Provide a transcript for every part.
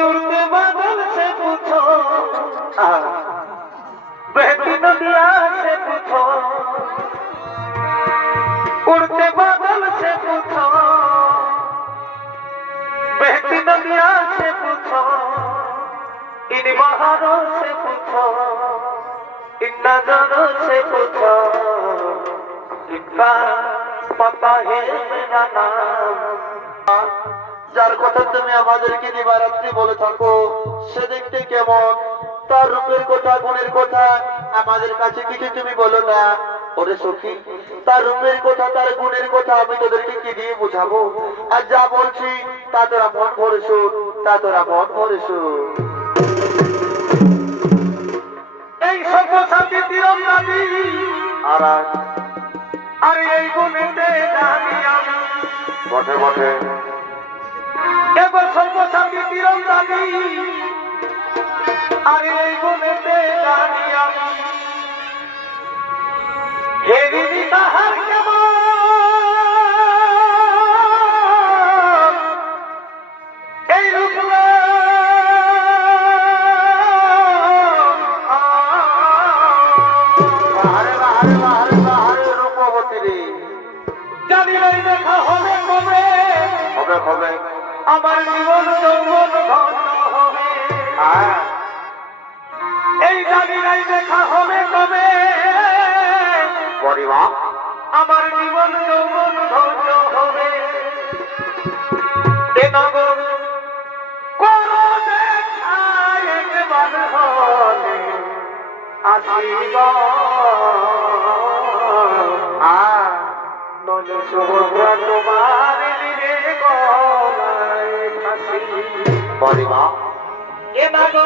उड़ते बादल से पूछो बहती दुनिया से पूछो उड़ते बादल से पूछो बहती दुनिया से पूछो इन बहारों से पूछो इन नजरों से पूछो इनका पता है मेरा नाम যার কথা তুমি আমাদেরকে দিবারাত্রি বলে থাকো, সে দেখতে কেমন? তার রূপের কথা, গুণের কথা আমাদের কাছে কিছু তুমি বলো না। ওরে সখী, তার রূপের কথা, তার গুণের কথা আমি তোদেরকে কি দিয়ে বুঝাবো? আর যা বলছি, তা তোরা মন ভরে শোন, তা তোরা মন ভরে শোন। এই সর্বশান্তি তীরন্দাদি আর আর এই গুণেতে জানি আমি। বটে বটে। এবার সর্বশান্তি তীরন্দাদি আর এই গুণেতে জানি আমি হেরিনি তাহার কেমন? এই রূপ জানি নাই দেখা হবে কবে। হবে হবে। আমার জীবন হবে। এই জানি নাই দেখা হবে কবে? পরিবার আমার জীবন যৌবন ধন্য হবে। এ নগর করো দেখা একবার হলে আসিব। আর নল সমুদ্র তোমার এ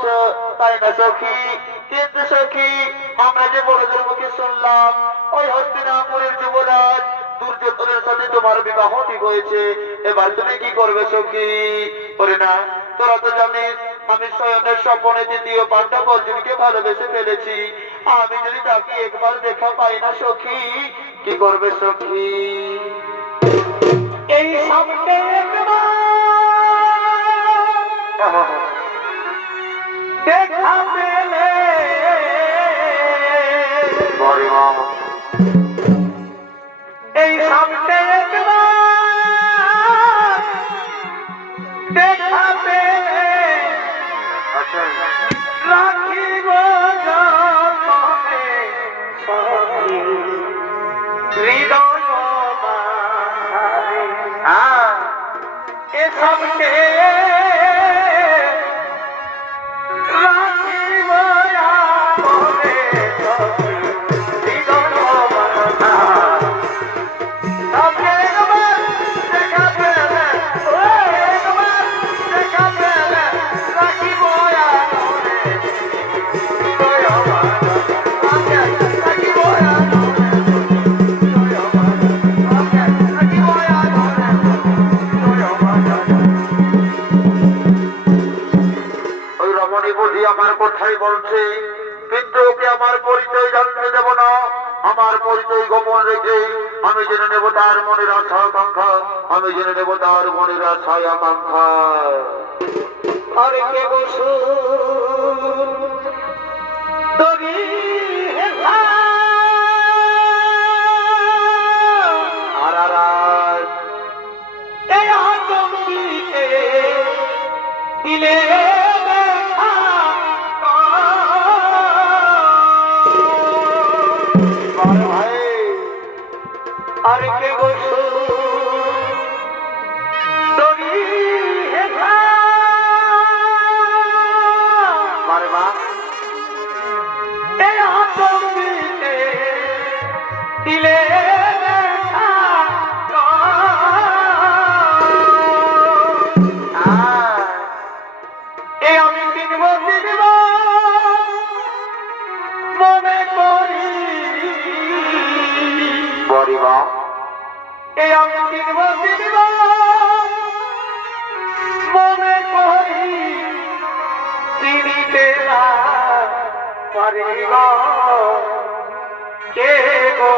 বলছো তাই না সখী? কিন্তু সখী? আমরা যে বড়দের মুখে শুনলাম ওই হস্তিনাপুরের যুবরাজ দুর্যোধনের সাথে তোমার বিবাহ ঠিক হয়েছে। এবার তুমি কি করবে সখী? করে না তোরা তো জানিস আমি স্বয়নের স্বপনে দ্বিতীয় পাণ্ডব অর্জুনকে ভালোবেসে ফেলেছি। আমি যদি তাকে একবার দেখা পাই না সখী কি করবে সখী? এই সামনে হৃদয় মাঝারে। আমি জেনে নেব তার মনের আশা আকাঙ্ক্ষা আমি জেনে নেব তার মনের আশা আকাঙ্ক্ষা আরে কে বসু দরি পারিব কে গো?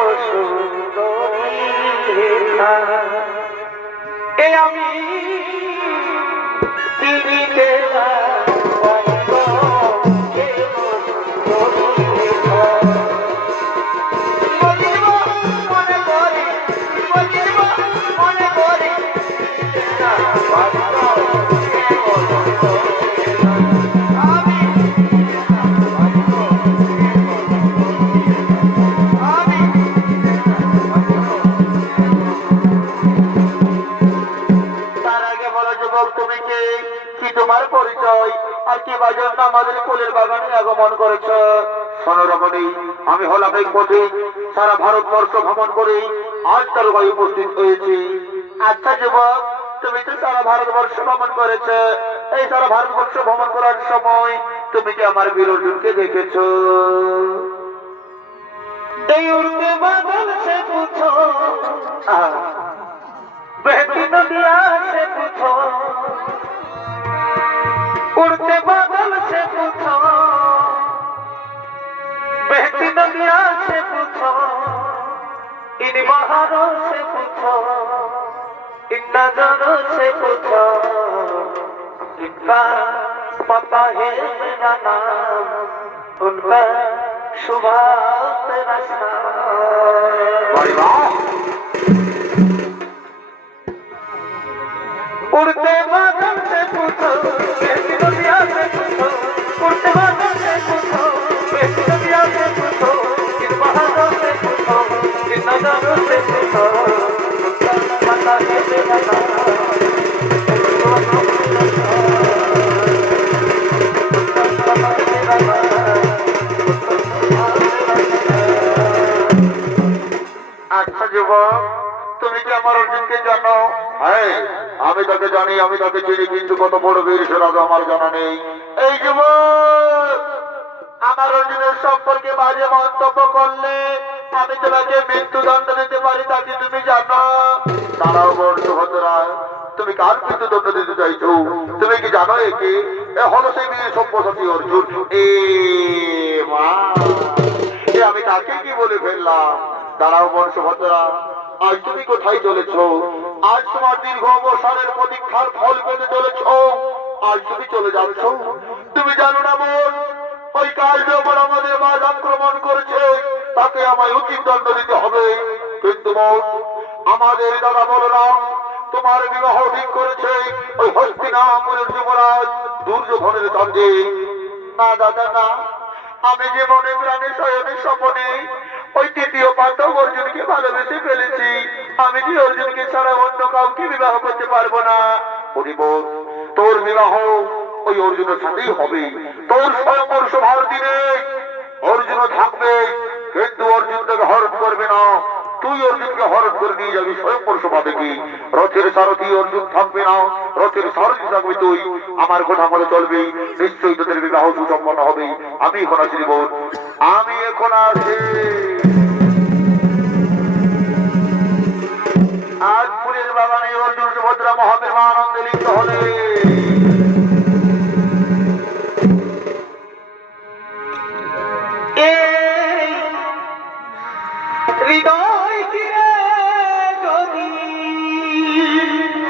এ আমি চিনিতে আমাদের বাগানে আগমন করেছ। সোনরমণী আমি হলাম এই পথে। সারা ভারতবর্ষ ভ্রমণ করে আজ তার উপস্থিত হয়েছি। আচ্ছা যুবক তুমি তো সারা ভারতবর্ষ ভ্রমণ করেছ। এই সারা ভারতবর্ষ ভ্রমণ করার সময় তুমি কি আমার বীর অর্জুনকে দেখেছ? এই উর্দে বাদল সে পুছো বেহতি নদিয়া সে পুছো पूछो उड़ते बादल से पूछो बहती नदिया से पूछो इन बहारों से पूछो इन नजरों से पूछो इनका पता है मेरा नाम उनका सुबह तेरा शाम বড়ি মা उड़ते बादल से पूछो আমি তাকে জানি আমি তাকে চিনি কিন্তু কত বড় বীর সেটা আমার জানা নেই। এই যুবক আমার অর্জুনের সম্পর্কে বাজে মন্তব্য করলে আমি তোমাকে মৃত্যুদণ্ড দিতে পারি তাকে তুমি জানো? তারাও বড় সুভদ্রা তুমি কার মৃত্যুদণ্ড দিতে চাইছো? তুমি কি জানো একে এ হলো সেই বীর সব্যসাচী অর্জুন। এ মা, এ আমি তাকে কি বলে ফেললাম? দাঁড়াও বংশভদ্রা আজ তুমি কোথায় চলেছ? আজ তোমার দীর্ঘ অবসরের প্রতীক্ষার ফল পেতে চলেছ। আজ তুমি চলে যাচ্ছ। তুমি জানো না বোন, ওই ওপর আমাদের মাঝ আক্রমণ করেছে। তাকে আমায় উচিত দণ্ড দিতে হবে। কিন্তু আমাদের দাদা বলরাম তোমার বিবাহ ঠিক করেছে ওই হস্তিনাপুরের যুবরাজ দুর্যোধনের সঙ্গে না, দাদা, না। আমি যে মনে প্রাণে শয়নে স্বপনে ওই তৃতীয় পাঠক অর্জুনকে ভালোবেসে ফেলেছি। আমি যে অর্জুনকে ছাড়া অন্য কাউকে বিবাহ করতে পারব না। তোর বিবাহ ওই অর্জুনের সাথেই হবে। তোর স্বয়ংবর্ষ ভারতী নেই অর্জুন থাকবে। কিন্তু অর্জুন তোকে হরণ করবে না। তুই অর্জুনকে হরণ করে নিয়ে যাবি স্বয়ংবর্ষ পাবে কি রথের সারথি অর্জুন থাকবে না, রথের সারথি থাকবে তুই। আমার কথা মতো চলবে, নিশ্চয়ই তোদের বিবাহ সুসম্পন্ন হবে। আমি এখন আছি বোন আমি এখন আছি। আজ ফুলের বাগানে অর্জুন সুভদ্রা মহাবীর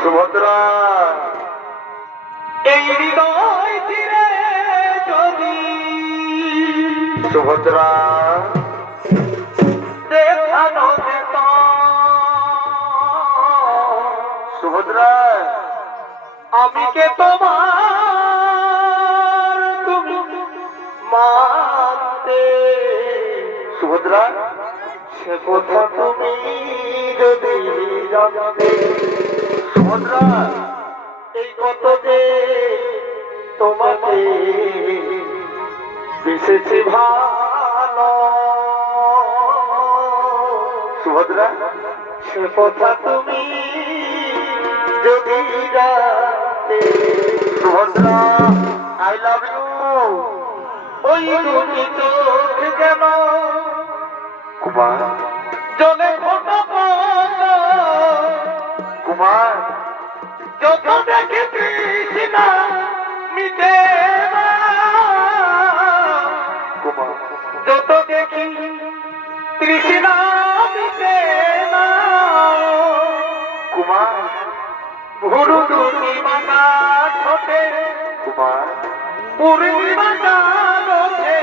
সুভদ্রা। এই হৃদয় তীরে যদি সুভদ্রা। দেখানো যেত। সুভদ্রা। আমি কে তোমার তুমি মানতে? সুভদ্রা। সে কথা তুমি যদি জানতে। সুভদ্রা এই কত যে তোমাকে বেসেছি ভালো। সুভদ্রা সে কথা তুমি যদি সুভদ্রা আই লাভ ইউ ওই চোখ কেন? কুমার। জলে ফোটা যত দেখে তৃষ্ণা মিটে কুমার না ভুরু দুটি মানা ঠোঁটে কুমার পূর্ণিমা চাঁদ ওঠে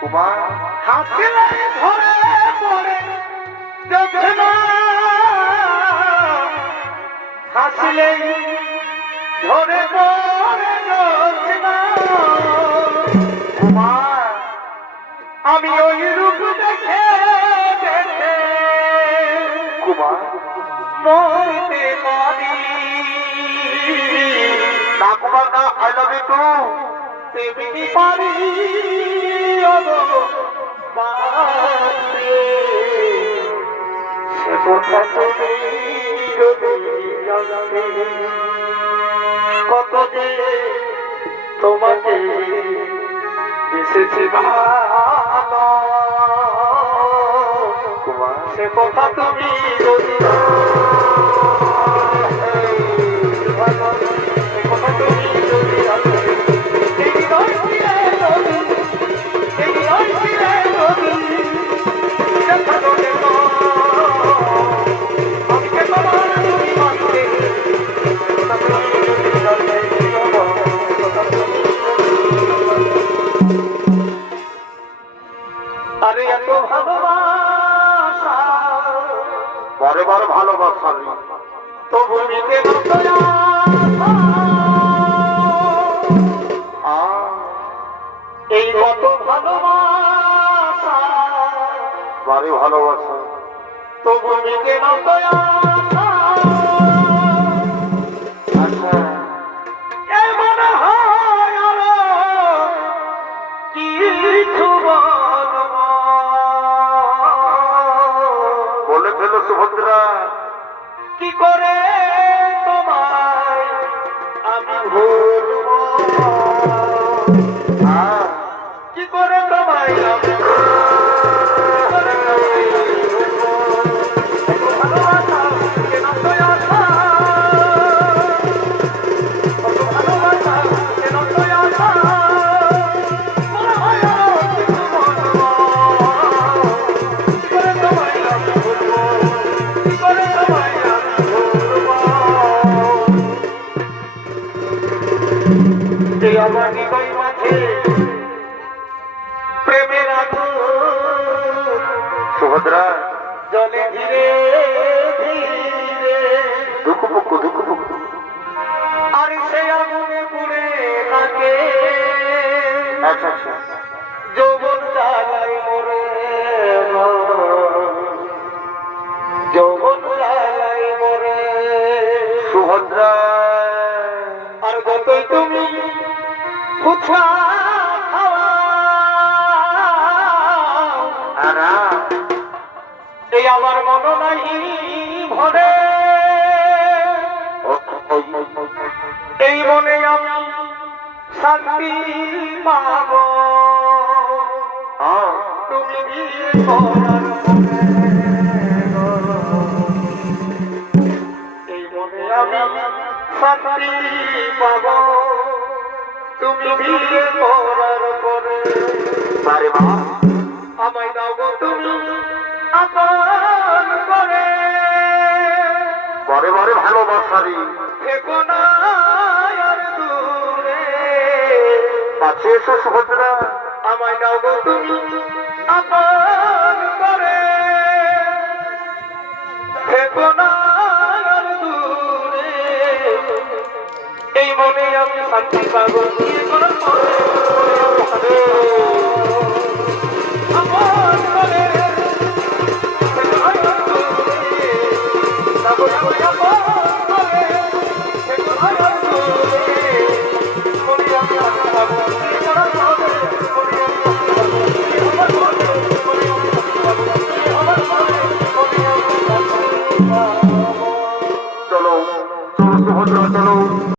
কুমার হাসলে ধরে পড়ে দেখে না হাসলে আমি ওই রূপ দেখে কুমার, মরতে পারি। না কুমার, না আই লাভ ইউ টু তেমনি পারি সে কথা তুমি যদি কত যে তোমাকে এসেছে ভালো। সে কথা তুমি যদি কথা তুমি বারে ভালোবাসা। তবু নিতে নতয়া আচ্ছা। হয়। বলে ফেলো সুভদ্রা। কি করে তোমায় আমি আ, কি করে তোমায় আমি সুভদ্রা জলে ধীরে ধীরে। দুঃখ দুঃখ আর সে আগুনে পুড়ে থাকে। আচ্ছা আচ্ছা। যৌবন জ্বালাই মরে যৌবন জ্বালাই মরে। সুভদ্রা। আর যতই তুমি ফুছা মন নাই ভরে এই মনে আমি শান্তি পাব। তুমি এই মনে আমি শান্তি পাব। তুমি বিয়ে করার পরে? আমায় দাও তুমি। বারে বারে ভালোবাসা রে থেকো না আর দূরে। কাছে এসো সুভদ্রা। আমায় দাও গো তুমি আপন করে। এই মনে আমি শান্তি পাবো।